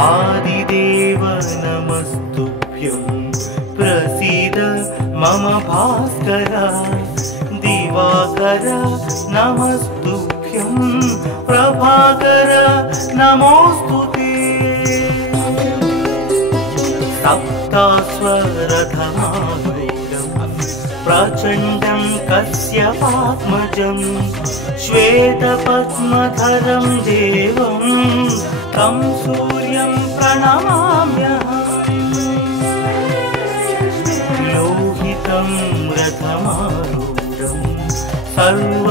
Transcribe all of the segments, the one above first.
आदिदेव नमस्तुभ्यं प्रसीद मम भास्कर दिवाकर नमस्तुभ्यं प्रभाकर नमोस्तुते सप्तास्वरधमारूढं प्रचण्डं कश्यपात्मजं श्वेतपद्मधरं देवं तं सूर्यं प्रणमाम्यहम् लोहितं रथमारूढं सर्वलोकपितामहं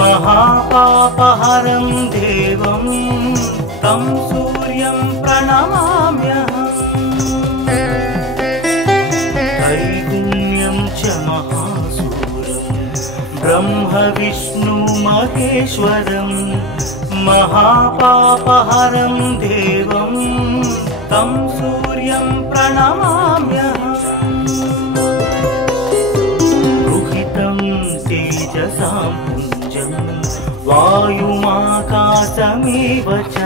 महापापहरं देवं तं सूर्यं प्रणमाम्यहम् त्रैगुण्यं च महासूरं ब्रह्म विष्णु महेश्वरं महापापहरं देवं तं सूर्यं प्रणमाम्यहम् रुहितं तेजसां पुञ्जं वायुमाकाशमेव च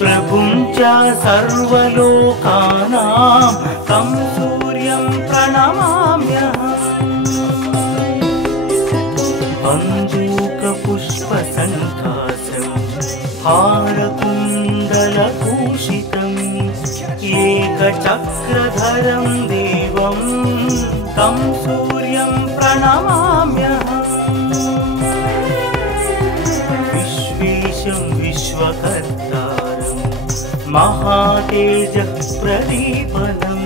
प्रभुं च सर्वलोकानां तं सूर्यं प्रणमाम्यहम् अञ्जूकपुष्पसङ्कासं हारकुण्डलभूषितम् एकचक्रधरं देवं तं सूर्यं प्रणमाम्यहम् विश्वेशं विश्वकर्तारं महातेजः प्रदीपनं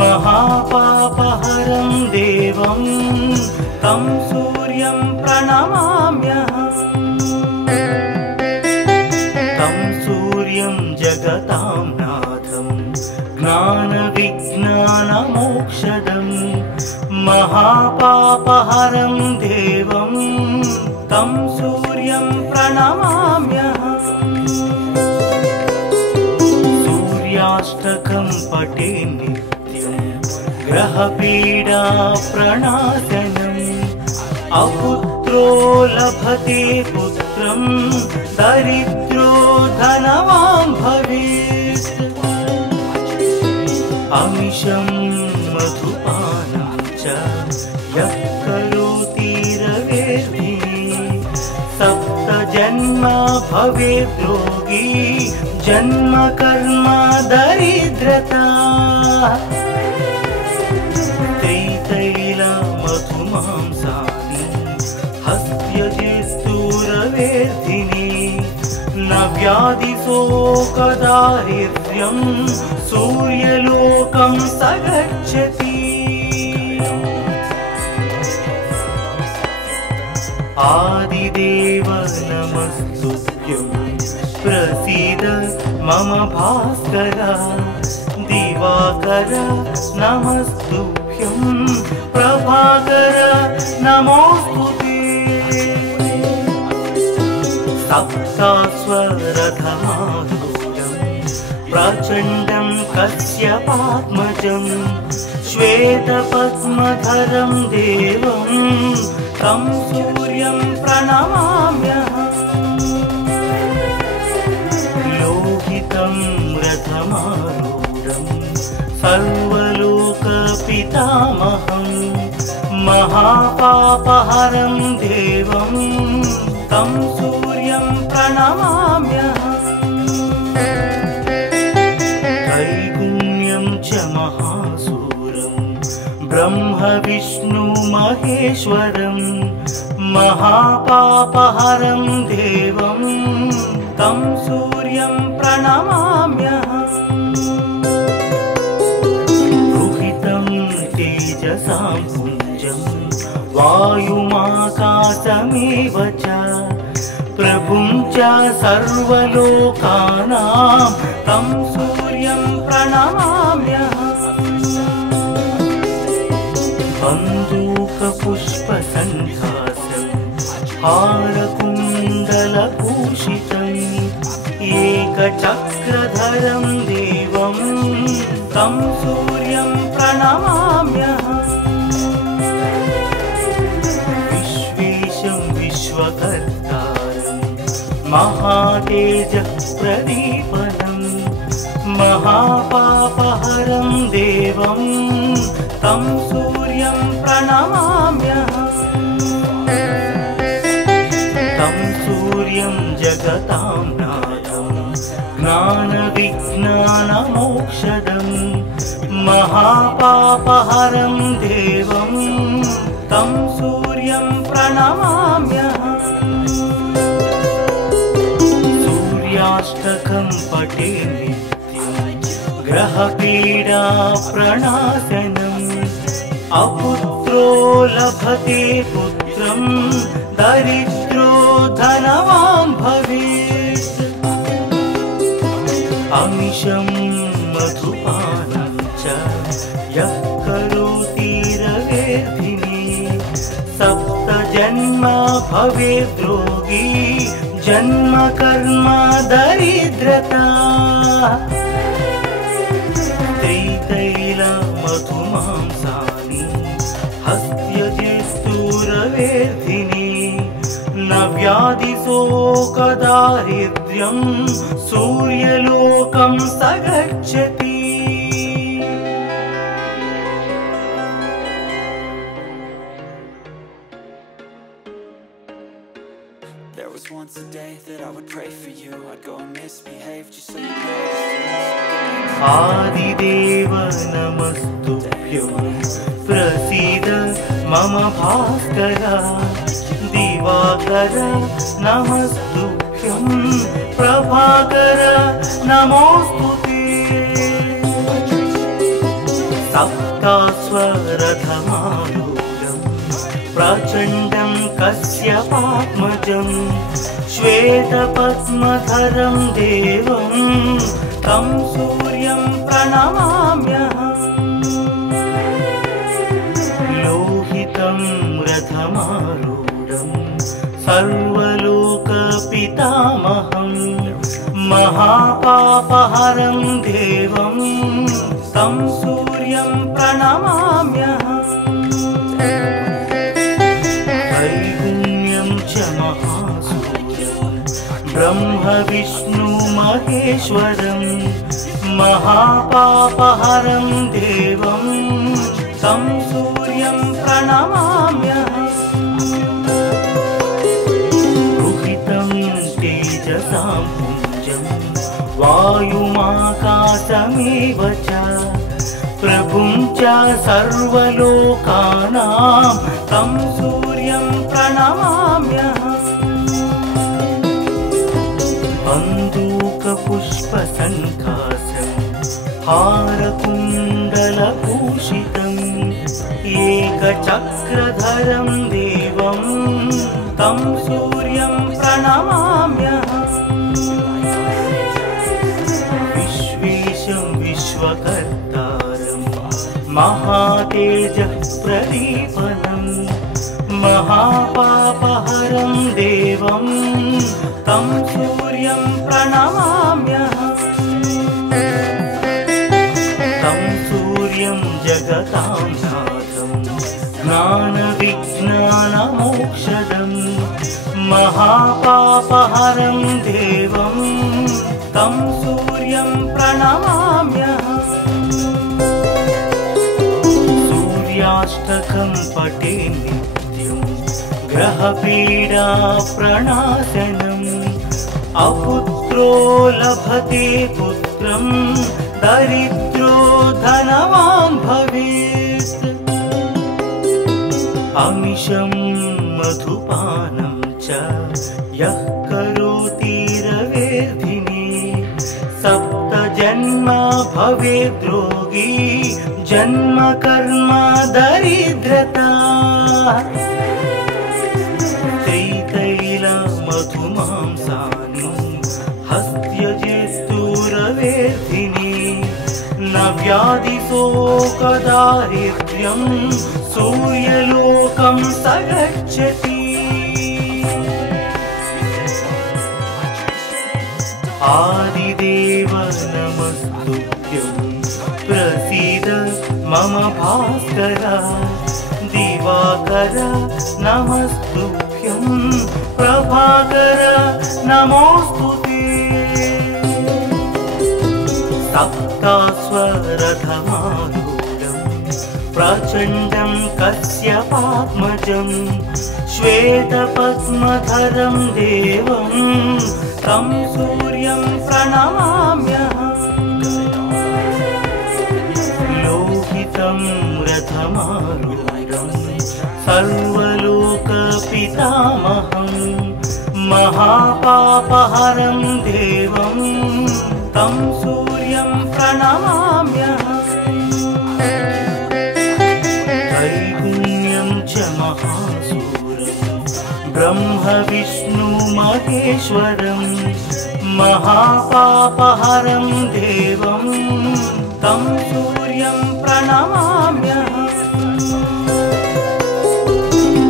महापापहरं देवं तं सूर्यं प्रणमाम्यहम् तं सूर्यं जगतां नाथं ज्ञानविज्ञानमोक्षदं महापापहरं देवं तं सूर्यं प्रणमाम्यहम् सूर्याष्टकं पठे नित्यं ग्रहपीडा प्रणाशनम् अपुत्रो लभते पुत्रं दरिद्रो धनवान् भवेत् अमिषं मधुपानं च यः करोति रवेर्भिः सप्तजन्म भवेत् रोगी जन्म कर्म दरिद्रता त्रितैला मधुमांसानि हस्त्यजिस्तूरवेर्धिनि न व्याधिशोकदारिद्र्यं सूर्यलोकं स गच्छति आदिदेव नमस्तुभ्यं प्रसीद मम भास्कर दिवाकर नमस्तुभ्यं प्रभाकर नमोस्तुते सप्तास्वरधमारूढं प्रचण्डं कश्यपात्मजं श्वेतपद्मधरं देवं तं सूर्यं प्रणमाम्यहम् लोहितं रथमारूढं सर्वलोकपितामहं महापापहरं देवं तं सूर्यं प्रणमाम्यहम् त्रैगुण्यं च महासूरं ब्रह्म विष्णु महेश्वरं महापापहरं देवं तं सूर्यं प्रणमाम्यहम् रुहितं तेजसां पुञ्जं वायुमाकाशमेव च प्रभुं च सर्वलोकानां तं सूर्यं प्रणमाम्यहम् अञ्जूकपुष्पसङ्कासं हारकुण्डलभूषितम् एकचक्रधरं देवं तं सूर्यं प्रणमाम्यहम् विश्वेशं विश्वकर्तारं महातेजः प्रदीपनं महापापहरं देवं तं सूर्यं प्रणमाम्यहम् तं सूर्यं जगतां नाथं ज्ञानविज्ञानमोक्षदं महापापहरं देवं तं सूर्यं प्रणमाम्यहम् सूर्याष्टकं पठे नित्यं ग्रहपीडा प्रणाशनम् अपुत्रो लभते पुत्रं दरिद्रो धनवान् भवेत् अमिषं मधुपानं च यः करोति रवेर्धिनी सप्त जन्म भवेत् रोगी जन्म कर्म दरिद्रता त्रितैल मधुमांसानि हस्त्यजिस्तूरवेर्धिनी न व्याधिशोकदारिद्र्यं सूर्यलोकं स गच्छति There was once a day that I would pray for you. I'd go and misbehave just so you know. आदिदेव नमस्तुभ्यं प्रसीद मम भास्कर दिवाकर नमस्तुभ्यं प्रभाकर नमोस्तुते सप्तास्वरथमारूढं प्रचण्डं कश्यपात्मजं श्वेतपद्मधरं देवं तं सूर्यं प्रणमाम्यहम् लोहितं रथमारूढं सर्वलोकपितामहं महापापहरं देवं तं सूर्यं प्रणमाम्यहम् त्रैगुण्यं च महासूर्यं ब्रह्म विष्णु महेश्वरं महापापहरं देवं तं सूर्यं प्रणमाम्यहम् रुहितं तेजसां पुञ्जं वायुमाकाशमेव च प्रभुं च सर्वलोकानां तं सूर्यं प्रणमाम्यहम् बन्दूकपुष्पसङ्काशं हारकुण्डलभूषितम् एकचक्रधरं देवं तं सूर्यं प्रणमाम्यहम् विश्वेशं विश्वकर्तारं महातेजः प्रदीपनं महापापहरं देवं तं सूर्यं प्रणमाम्यहम् तं सूर्यं जगतां नाथं ज्ञानविज्ञानमोक्षदं महापापहरं देवं तं सूर्यं प्रणमाम्यहम् सूर्याष्टकं पठे नित्यं ग्रहपीडा प्रणाशनम् अपुत्रो लभते पुत्रं दरिद्रो धनवान् भवेत् अमिषं मधुपानं च यः करोति रवेर्धिनी सप्त जन्म भवेत् रोगी जन्म कर्म दरिद्रता त्रितैल मधुमांसानि हस्त्यजिस्तूरवेर्धिनी न व्याधिशोकदारिद्र्यं सूर्यलोकं स गच्छति आदिदेव नमस्तुभ्यं प्रसीद मम भास्कर दिवाकर दिवाकर नमस्तुभ्यं प्रभाकर नमोस्तुते सप्तास्वरधमारूढं प्रचण्डं कश्यपात्मजं श्वेतपद्मधरं देवं तं सूर्यं प्रणमाम्यहम् लोहितं रथमारूढं सर्वलोकपितामहं महापापहरं देवं तं सूर्यं प्रणमाम्यहम् त्रैगुण्यं च महासूरं ब्रह्म विष्णु महेश्वरं महापापहरं देवं तं सूर्यं प्रणमाम्यहम्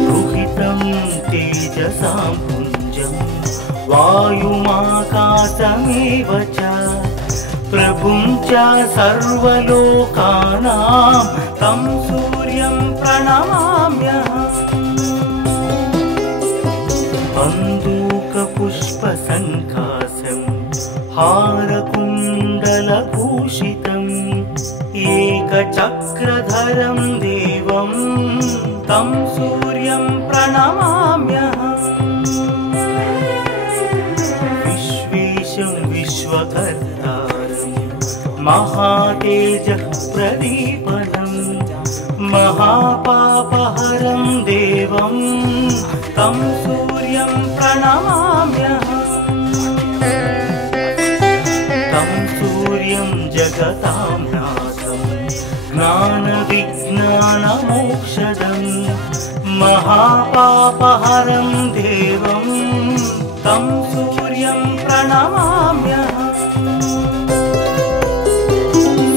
रुहितं तेजसां पुञ्जं वायुमाकाशमेव च प्रभुं च सर्वलोकानां तं सूर्यं प्रणमाम्यहम् बन्दूकपुष्पसङ्कासं हारकुण्डलभूषितम् एकचक्रधरं देवं तं सूर्यं प्रणमाम्यहम् विश्वेशं विश्वकर्तारं महातेजः प्रदीपनं महापापहरं देवं तं सूर्यं प्रणमाम्यहम् तं सूर्यं जगतां नाथं ज्ञानविज्ञानमोक्षदं महापापहरं देवं तं सूर्यं प्रणमाम्यहम्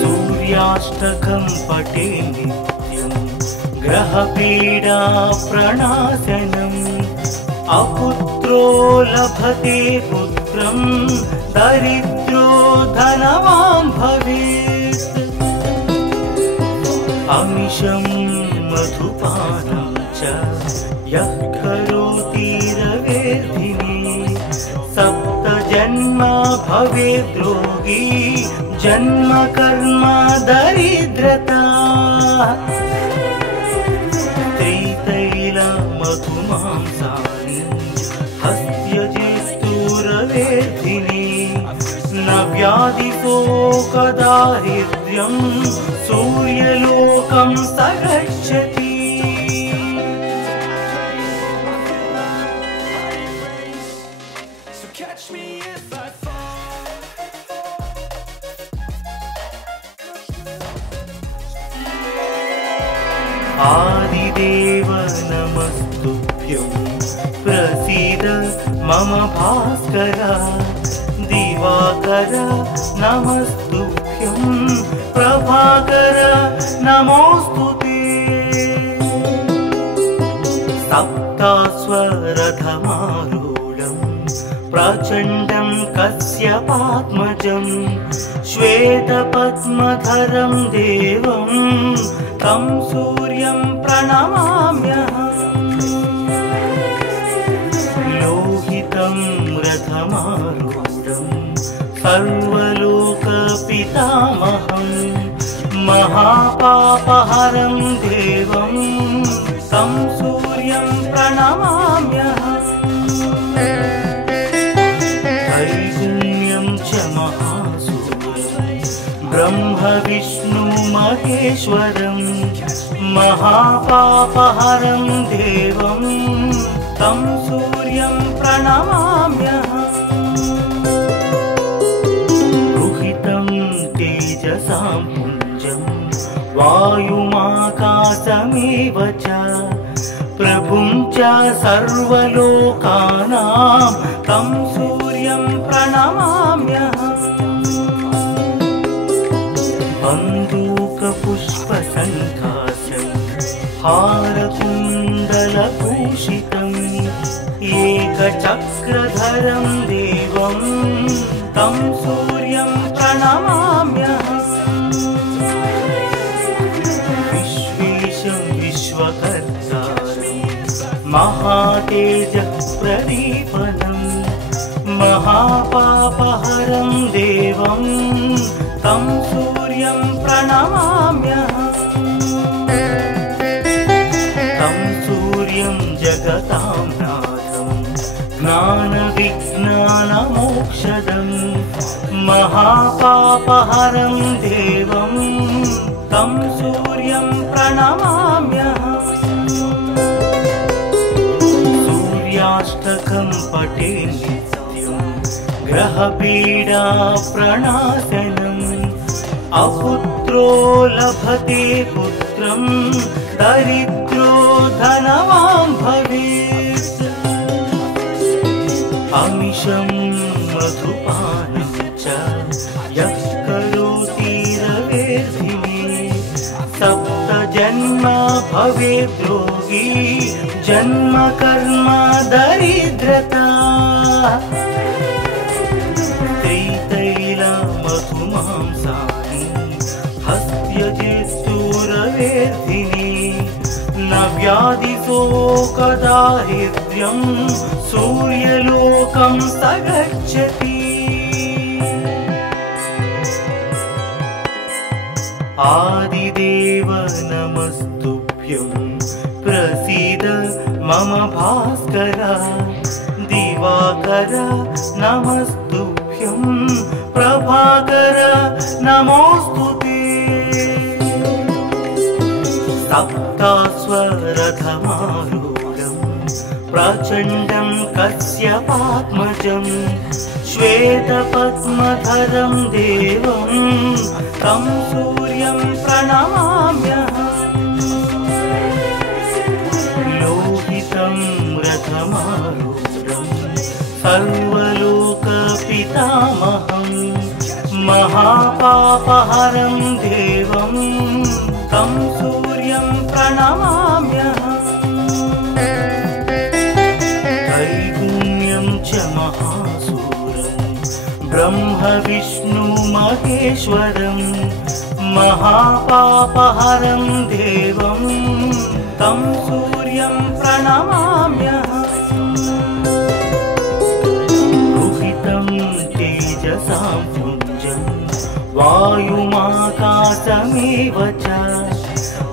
सूर्याष्टकं पठे नित्यं ग्रहपीडा प्रणाशनम् अपुत्रो लभते पुत्रं दरिद्रो धनवान् भवेत् अमिषं मधुपानं च यः करोति रवेर्धिनी सप्तजन्म भवेद्रोगी जन्म कर्म दरिद्रता त्रितैलमधुमांसानि हस्त्यजिस्तुरवेर्धिनी न व्याधिशोकदारिद्र्यं सूर्यलोकं स गच्छति आदिदेव नमस्तुभ्यं प्रसीद मम भास्कर दिवाकर नमस्तुभ्यं प्रभाकर नमोस्तुते सप्तास्वरधमारूढं प्रचण्डं कश्यपात्मजं श्वेतपद्मधरं देवं तं सूर्यं प्रणमाम्यहम् लोहितं रथमारूढं सर्वलोकपितामहं महापापहरं देवं तं सूर्यं प्रणमाम्यहम् त्रैगुण्यं च महासूरं ब्रह्म विष्णु महेश्वरं महापापहरं देवं तं सूर्यं प्रणमाम्यहम् रुहितं तेजसां पुञ्जं वायुमाकाशमेव च प्रभुं च सर्वलोकानां तं सूर्यं प्रणमाम्यहम् बन्दूकपुष्पसङ्कासं हारकुण्डलभूषितम् एकचक्रधरं देवं तं सूर्यं प्रणमाम्यहम् विश्वेशं विश्वकर्तारं महातेजप्रदीपनम् महापापहरं देवं तं सूर्यं प्रणमाम्यहम् तं सूर्यं जगतां नाथं ज्ञानविज्ञानमोक्षदम् महापापहरं देवं तं सूर्यं प्रणमाम्यहम् सूर्याष्टकं पठे नित्यं ग्रहपीडा प्रणाशनम् अपुत्रो लभते पुत्रं दरिद्रो धनवान् भवेत् अमिषं मधुपानं च यः करोति रवेर्धिने सप्त जन्म भवेत् रोगी जन्म कर्म दरिद्रता त्रितैला मधुमांसानि हस्त्यजित्तुरवेर्धिने न व्याधिशोकदारिद्र्यं सूर्यलोकं स गच्छति आदिदेव नमस्तुभ्यं प्रसीद मम भास्कर दिवाकर नमस्तुभ्यं प्रभाकर नमोस्तुते सप्तास्वरथमारूढं प्रचण्डं कश्यपात्मजं श्वेतपद्मधरं देवं तं सूर्यं प्रणमाम्यहम् लोहितं रथमारूढं सर्वलोकपितामहं महापापहरं देवं तं सूर्यं प्रणमाम्यहम् त्रैगुण्यं च महासूरं ब्रह्म विष्णु महेश्वरं महापापहरं देवं तं सूर्यं प्रणमाम्यहम् रुहितं तेजसां पुञ्जं वायुमाकाशमेव च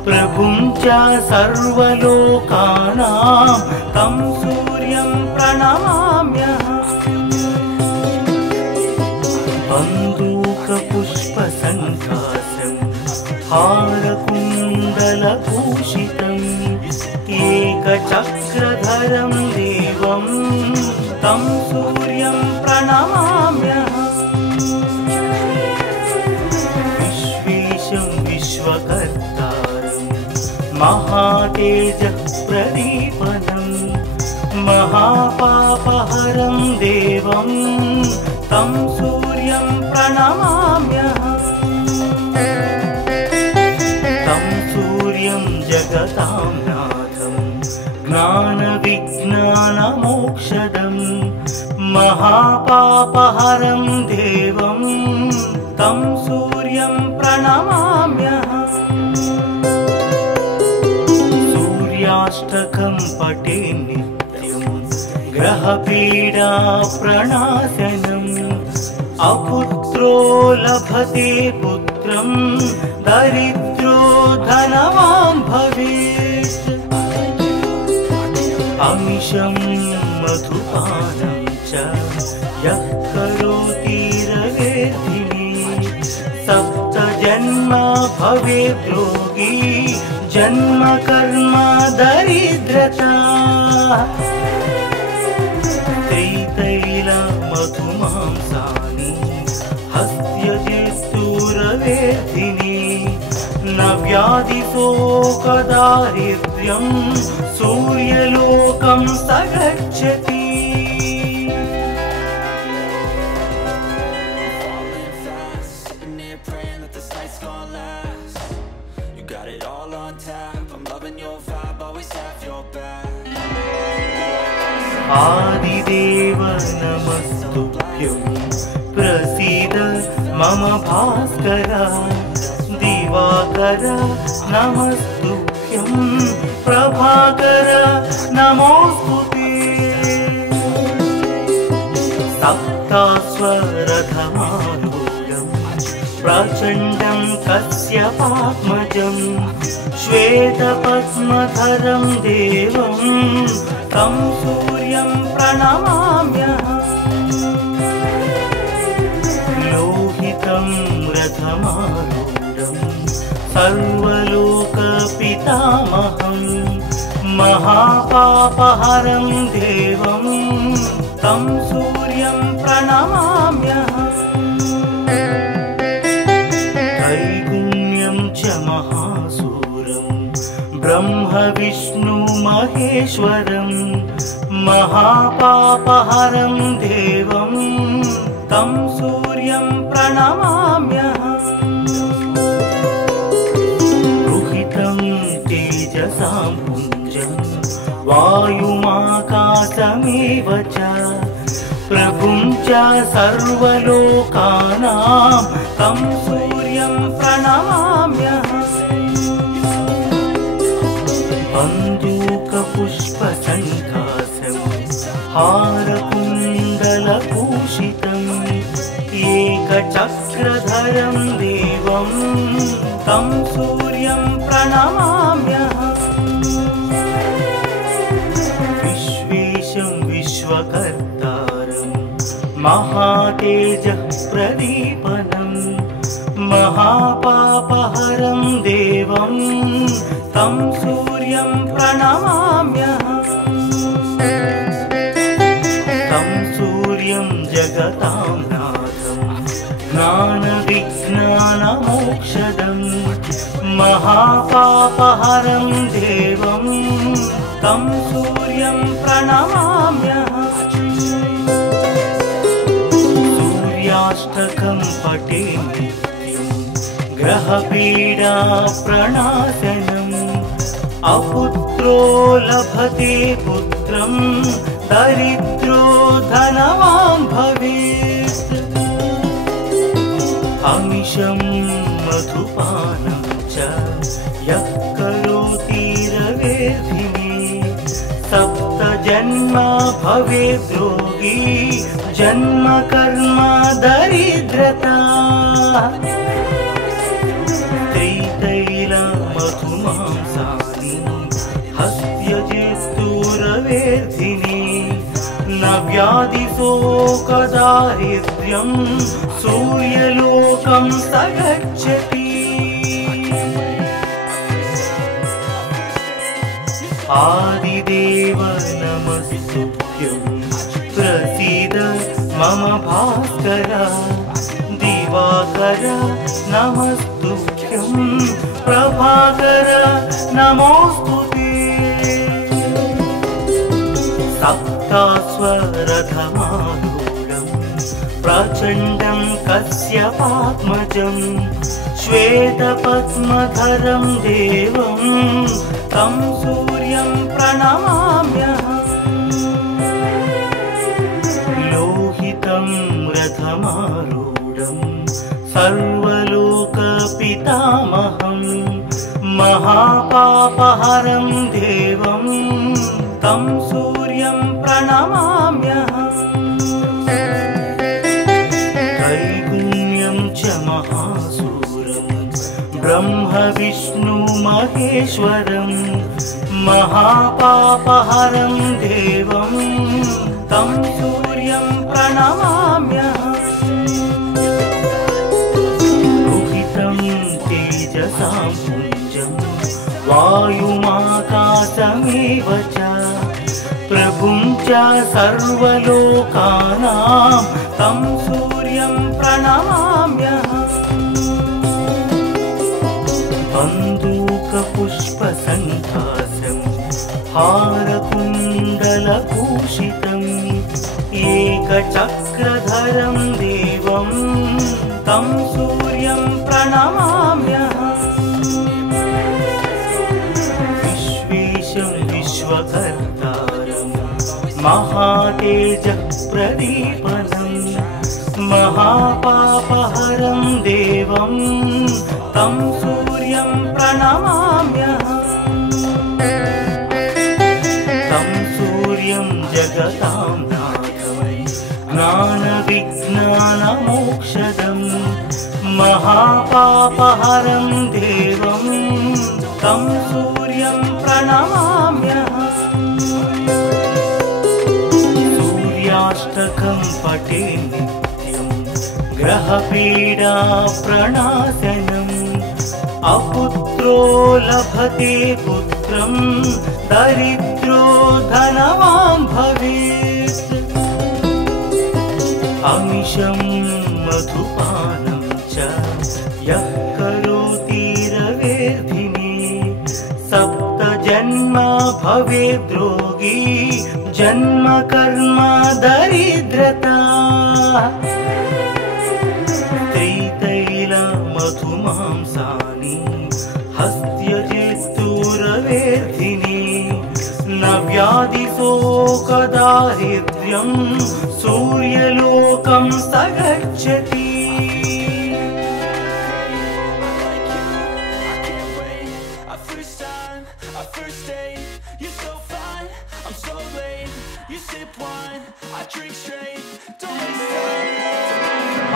प्रभुं च सर्वलोकानां तं सूर्यं प्रणमाम्यहम् बन्दूकपुष्पसङ्काशं हारकुण्डलभूषितम् एकचक्रधरं देवं तं सूर्यं प्रणमाम्यहम् विश्वेशं विश्वकर्तारं महातेजप्रदीपनं महापापहरं देवं तं सूर्यं प्रणमाम्यहम् तं सूर्यं जगतां नाथं ज्ञानविज्ञानमोक्षदम् महापापहरं देवं तं सूर्यं प्रणमाम्यहम् सूर्याष्टकं पठे नित्यं ग्रहपीडा प्रणाशनम् अपुत्रो लभते पुत्रं दरिद्रो धनवान् भवेत् अमिषं मधुपानं च यः करोति रवेर्धिने सप्त जन्म भवेत् रोगी जन्म कर्म दरिद्रता त्रितैला मधुमांसानि हस्त्यजित्तुरवेर्धिने न व्याधिशोकदारिद्र्यं सूर्यलोकं स गच्छति आदिदेव नमस्तुभ्यं प्रसीद मम भास्कर दिवाकर नमस्तुभ्यं प्रभाकर नमोस्तुते सप्तास्वरथमारूढं प्रचण्डं कश्यपात्मजं श्वेतपद्मधरं देवं तं सूर्यं प्रणमाम्यहम् लोहितं रथमारूढं सर्वलोकपितामहं महापापहरं देवं तं सूर्यं प्रणमाम्यहम् त्रैगुण्यं च महासूरं ब्रह्म विष्णु महेश्वरं महापापहरं देवं तं सूर्यं प्रणमाम्यहम् रुहितं तेजसां पुञ्जं वायुमाकाशमेव च प्रभुं च सर्वलोकानां तं सूर्यं प्रणमाम्यहम् बन्दूकपुष्पसङ्कासं हारकुण्डलभूषितम् एकचक्रधरं देवं तं सूर्यं प्रणमाम्यहम् विश्वेशं विश्वकर्तारं महातेजः प्रदीपनं महापापहरं देवं तं सूर्यं प्रणमाम्यहम् तं सूर्यं जगतां नाथं ज्ञानविज्ञानमोक्षदं महापापहरं देवं तं सूर्यं प्रणमाम्यहम् सूर्याष्टकं पठे नित्यं ग्रहपीडा प्रणाशनम् अपुत्रो लभते पुत्रं दरिद्रो धनवान् भवेत् अमिषं मधुपानं च यः करोति रवेर्धिने सप्तजन्म भवेत् रोगी जन्म कर्म दरिद्रता त्रितैला मधुमांसानि हस्त्यजिस्तुरवेर्धिने न व्याधिशोकदारिद्र्यं सूर्यलोकं स गच्छति आदिदेव नमस्तुभ्यं प्रसीद मम भास्कर दिवाकर नमस्तुभ्यं प्रभाकर नमोस्तुते सप्तास्वरथमारूढं प्रचण्डं कश्यपात्मजं श्वेतपद्मधरं देवं तं सूर्यं प्रणमाम्यहम् लोहितं रथमारूढं सर्वलोकपितामहं महापापहरं देवं तं सूर्यं प्रणमाम्यहम् त्रैगुण्यं च महासूरं ब्रह्म विष्णु महेश्वरं महापापहरं देवं तं सूर्यं प्रणमाम्यहम् रुहितं तेजसां पुञ्जं वायुमाकाशमेव च प्रभुं च सर्वलोकानां तं सूर्यं प्रणमाम्यहम् बन्दूकपुष्पसङ्कासं हारकुण्डलभूषितम् एकचक्रधरं देवं तं सूर्यं प्रणमाम्यहम् विश्वेशं विश्वकर्तारं महातेजः प्रदीपनं महापापहरं देवं तं सूर्यं प्रणमाम्यहम् जगतां नाथं ज्ञानविज्ञानमोक्षदं महापापहरं देवं तं सूर्यं प्रणमाम्यहम्। सूर्याष्टकं पठे नित्यं ग्रहपीडा प्रणाशनम् अपुत्रो लभते पुत्रं दरिद्रो धनवान् भवेत्। अमिषं मधुपानं च यः करोति रवेर्धिने सप्त जन्म भवेद्रोगी जन्म कर्म दरिद्रता। त्रितैल मधुमांसानि हस्त्यजित्तुरवेर्धिने न व्याधिशोकदारिद्र्यं सूर्यलोकं स गच्छति।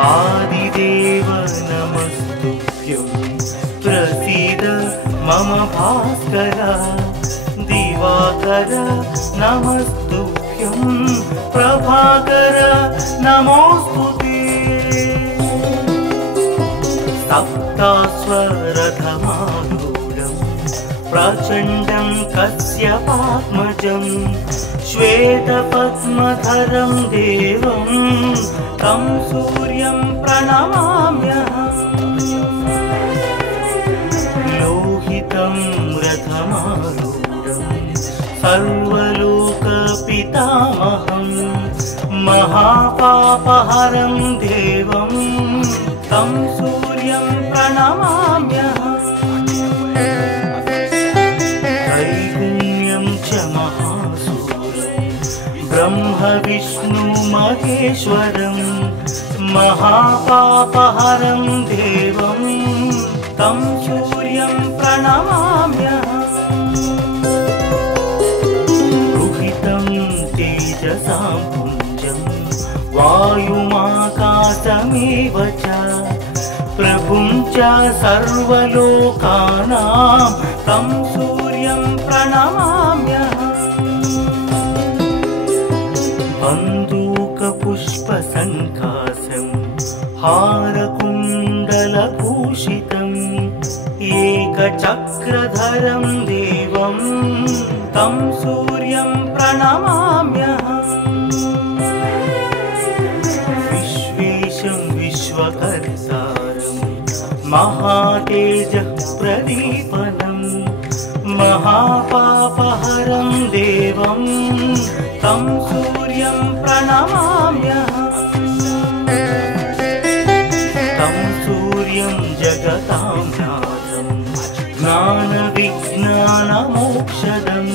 आदिदेव नमस्तुभ्यं प्रसीद मम भास्कर दिवाकर नमस्तुभ्यं प्रभाकर नमोस्तुते। सप्तास्वरथमारूढं प्रचण्डं कश्यपात्मजं श्वेतपद्मधरं देवं तं सूर्यं प्रणमाम्यहम्। लोहितं रथमारूढं सर्वलोकपितामहं महापापहरं देवं तं सूर्यं प्रणमाम्यहम्। त्रैगुण्यं च महासूरं ब्रह्म विष्णु महेश्वरं महापापहरं देवं तं सूर्यं प्रणमाम्यहम्। रुहितं तेजसां पुञ्जं वायुमाकाशमेव च प्रभुं च सर्वलोकानां तं सूर्यं प्रणमाम्यहम्। बन्दूकपुष्पसङ्काशं हारकुण्डलभूषितम् एकचक्रधरं देवं तं सूर्यं प्रणमाम्यहम्। विश्वेशं विश्वकर्तारं महातेजः प्रदीपनम् महापापहरं देवं तं सूर्यं प्रणमाम्यहम्। तं सूर्यं जगतां नाथं ज्ञानविज्ञानमोक्षदं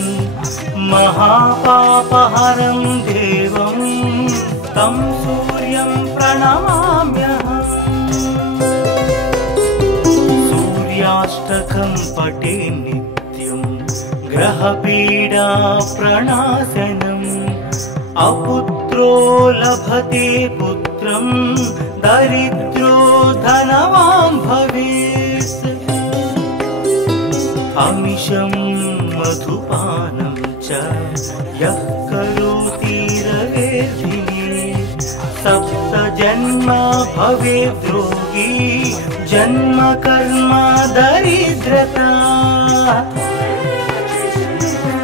महापापहरं देवं तं सूर्यं प्रणमाम्यहम्। सूर्याष्टकं पठे नित्यं ग्रहपीडा प्रणाशनम् अपुत्रो लभते पुत्रं दरिद्रो धनवान् भवेत्। अमिषं मधुपानं च यः करोति रवेर्धिने सप्त जन्म भवेद्रोगी जन्म कर्म दरिद्रता।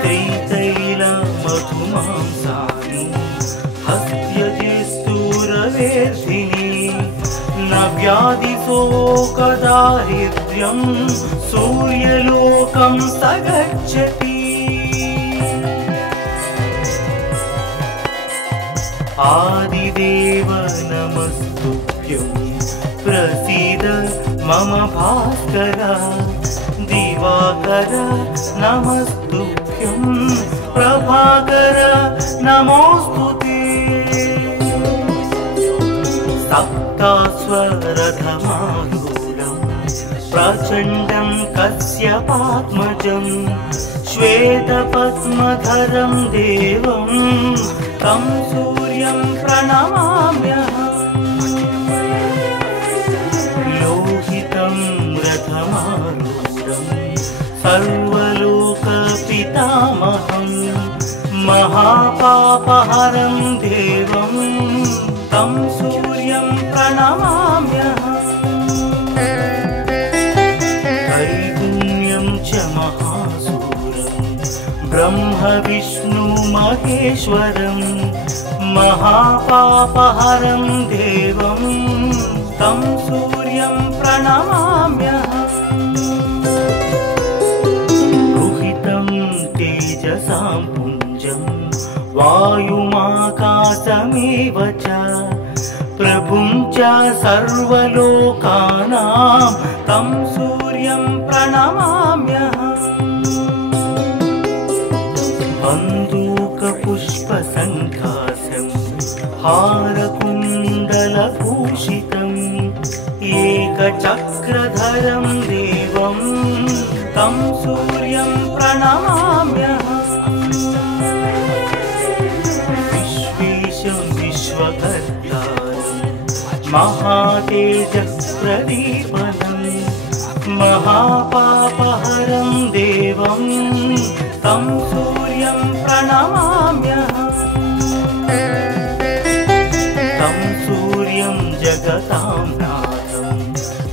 त्रितैल मधुमांसानि हस्त्यजित्तुरवेर्धिने न व्याधिशोकदारिद्र्यं सूर्यलोकं स गच्छति। आदिदेव नमस्तुभ्यं प्रसीद मम भास्कर दिवाकर नमस्तुभ्यं प्रभाकर नमोस्तुते। सप्तास्वरथमारूढं प्रचण्डं कश्यपात्मजं श्वेतपद्मधरं देवं तं सूर्यं प्रणमाम्यहम् लोहितं रथमारूढं सर्वलोकपितामहं महापापहरं देवं तं सूर्यं प्रणमाम्यहम् त्रैगुण्यं च महासूरं ब्रह्म विष्णु महेश्वरं महापापहरं देवं तं सूर्यं प्रणमाम्यहम् रुहितं तेजसां पुञ्जं वायुमाकाशमेव च प्रभुं च सर्वलोकानां तं सूर्यं प्रणमाम्यहम् बन्दूकपुष्पसङ्काशं हारकुण्डलभूषितम् एकचक्रधरं देवं तं सूर्यं प्रणमाम्यहम् विश्वेशं विश्वकर्तारं महातेजःप्रदीपनं महापापहरं देवं तं सूर्यं प्रणमाम्यहम् तं सूर्यं जगतां नाथं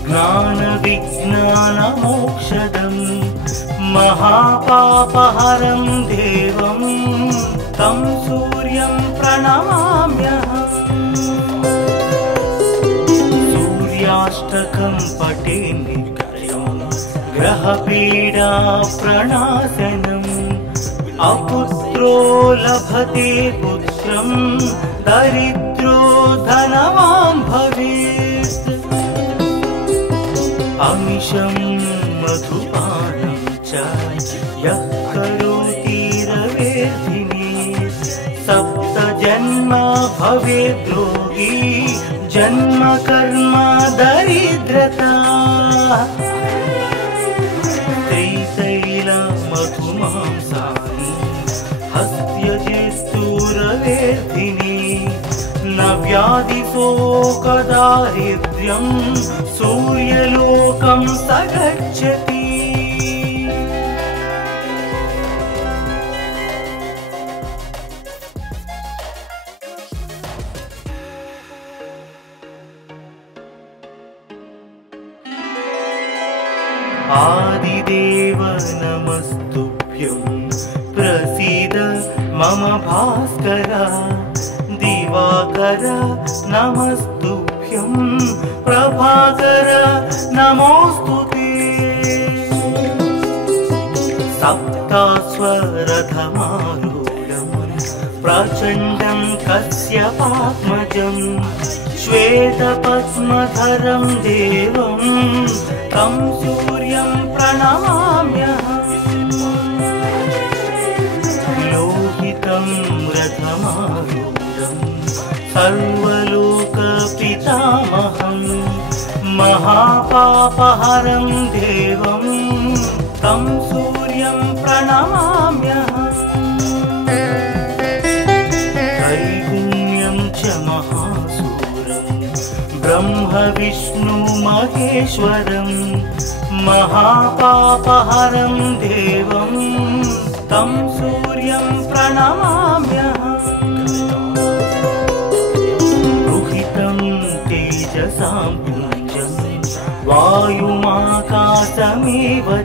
ज्ञानविज्ञानमोक्षदं महापापहरं देवं तं सूर्यं प्रणमाम्यहम् सूर्याष्टकं पठे नित्यं ग्रहपीडा प्रणाशनम् अपुत्रो लभते पुत्रं दरिद्रो धनवान् भवेत् अमिषं मधुपानं च यः करोति रवेर्धिनी सप्तजन्म भवेद् रोगी जन्म कर्म दरिद्रता त्रितैलमधुमांसानि हस्त्यजेस्तुरवेर्धिनी न व्याधिशोकदारिद्र्यं सूर्यलोकं स गच्छति आदिदेव नमस्तुभ्यं प्रसीद मम भास्कर दिवाकर नमस्तुभ्यं प्रभाकर नमोस्तुते सप्तास्वरथमारूढं प्रचण्डं कश्यपात्मजं श्वेतपद्मधरं देवं तं सूर्यं प्रणमाम्यहम् लोहितं रथमारूढं सर्वलोकपितामहं महापापहरं देवं तं सूर्यं प्रणमाम्यहम् त्रैगुण्यं च महासूरं ब्रह्म विष्णु महेश्वरं महापापहरं देवं तं सूर्यं प्रणमाम्यहम् रुहितं तेजसां पुञ्जं वायुमाकाशमेव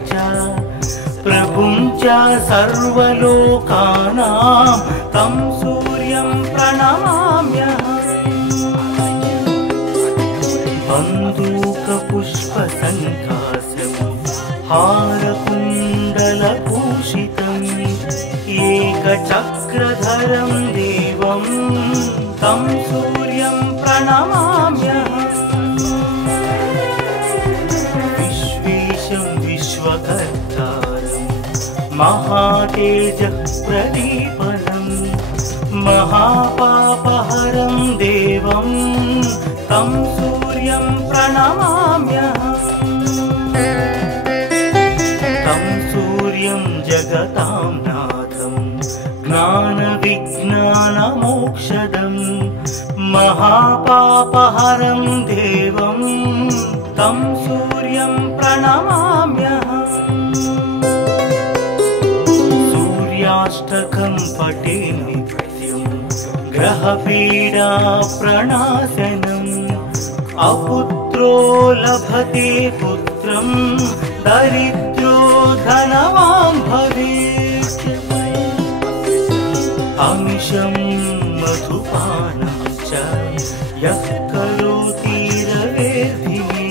च प्रभुं च सर्वलोकानां तं सूर्यं प्रणमाम्यहम् बन्दूकपुष्पसङ्काशं हारकुण्डलभूषितम् एकचक्रधरं देवं तं सूर्यं प्रणमाम्यहम् विश्वेशं विश्वकर्तारं महातेजः प्रदीपनं महापापहरं देवं तं सूर्यं प्रणमाम्यहम् विज्ञानमोक्षदं महापापहरं देवं तं सूर्यं प्रणमाम्यहम् सूर्याष्टकं पठे नित्यं ग्रहपीडा प्रणाशनम् अपुत्रो लभते पुत्रं दरिद्रो धनवान् भवेत् अमिषं मधुपानं च यः करोति रवेर्धिने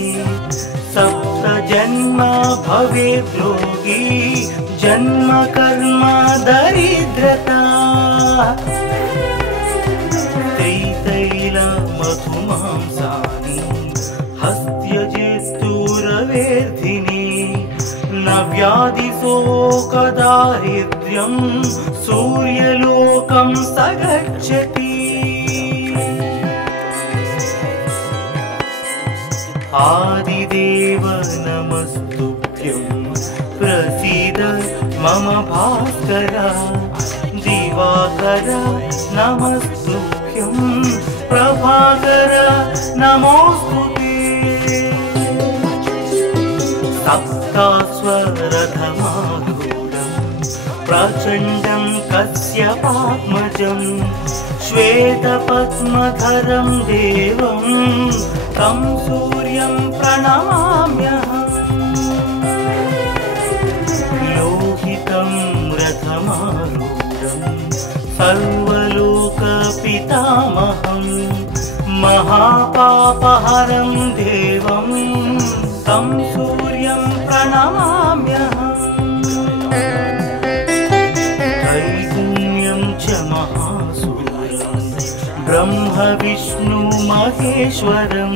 सप्त जन्म भवेत् रोगी जन्म कर्म दरिद्रता त्रितैल मधुमांसानि हस्त्यजेस्तुरवेर्धिने न व्याधिशोकदारिद्र्यं सूर्यलोकं स गच्छति आदिदेव नमस्तुभ्यं प्रसीद मम भास्कर दिवाकर नमस्तुभ्यं प्रभाकर नमोस्तुते सप्तास्वरथमारूढं प्रचण्डं कश्यपात्मजं श्वेतपद्मधरं देवं तं सूर्यं प्रणमाम्यहम् लोहितं रथमारूढं सर्वलोकपितामहं महापापहरं देवं तं सूर्यं प्रणमाम्यहम् त्रैगुण्यं च महासूर्यं ब्रह्म विष्णु महेश्वरं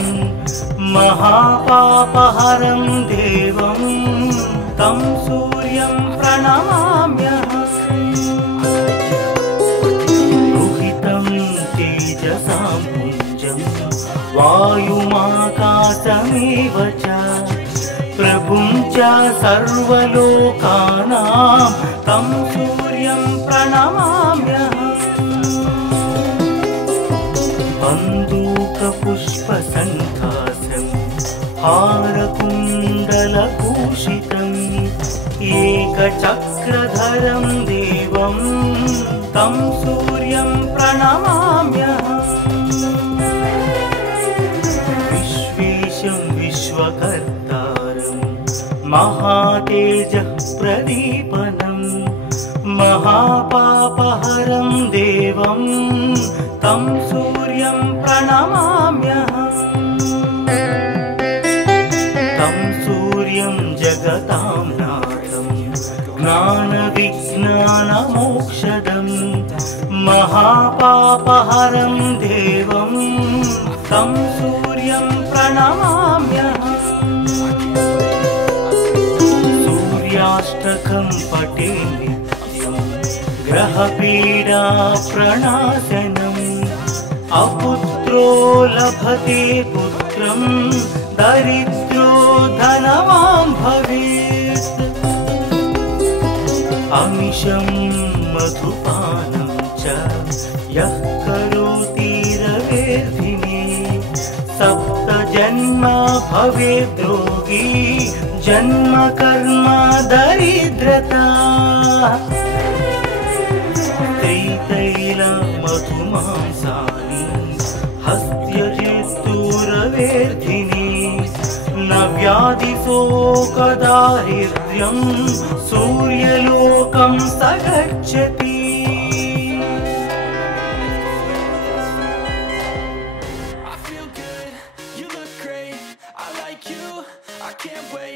महापापहरं देवं तं सूर्यं प्रणमाम्यहम् रुहितं तेजसां पुञ्जं वायुमाकाशमेव च प्रभुं च सर्वलोकानां तं सूर्यं प्रणमाम्यहम् बन्दूकपुष्पसङ्कासं हारकुण्डलभूषितम् एकचक्रधरं देवं तं सूर्यं प्रणमाम्यहम् विश्वेशं विश्वकर्तारं महातेजः प्रदीपनं महापापहरं देवं तं सूर्यं प्रणमाम्यहम् तं सूर्यं जगतां नाथं ज्ञानविज्ञानमोक्षदं महापापहरं देवं तं सूर्यं प्रणमाम्यहम् सूर्याष्टकं पठे नित्यं ग्रहपीडा प्रणाशनम् अपुत्रो लभते पुत्रं दरिद्रो धनवान् भवेत् अमिषं मधुपानं च यः करोति रवेर्धिने सप्त जन्म भवेत् रोगी जन्म कर्म दरिद्रता त्रितैल मधुमांसानि हस्त्यजेस्तुरवेर्धिने न व्याधिशोकदारिद्र्यं सूर्यलोकं स गच्छति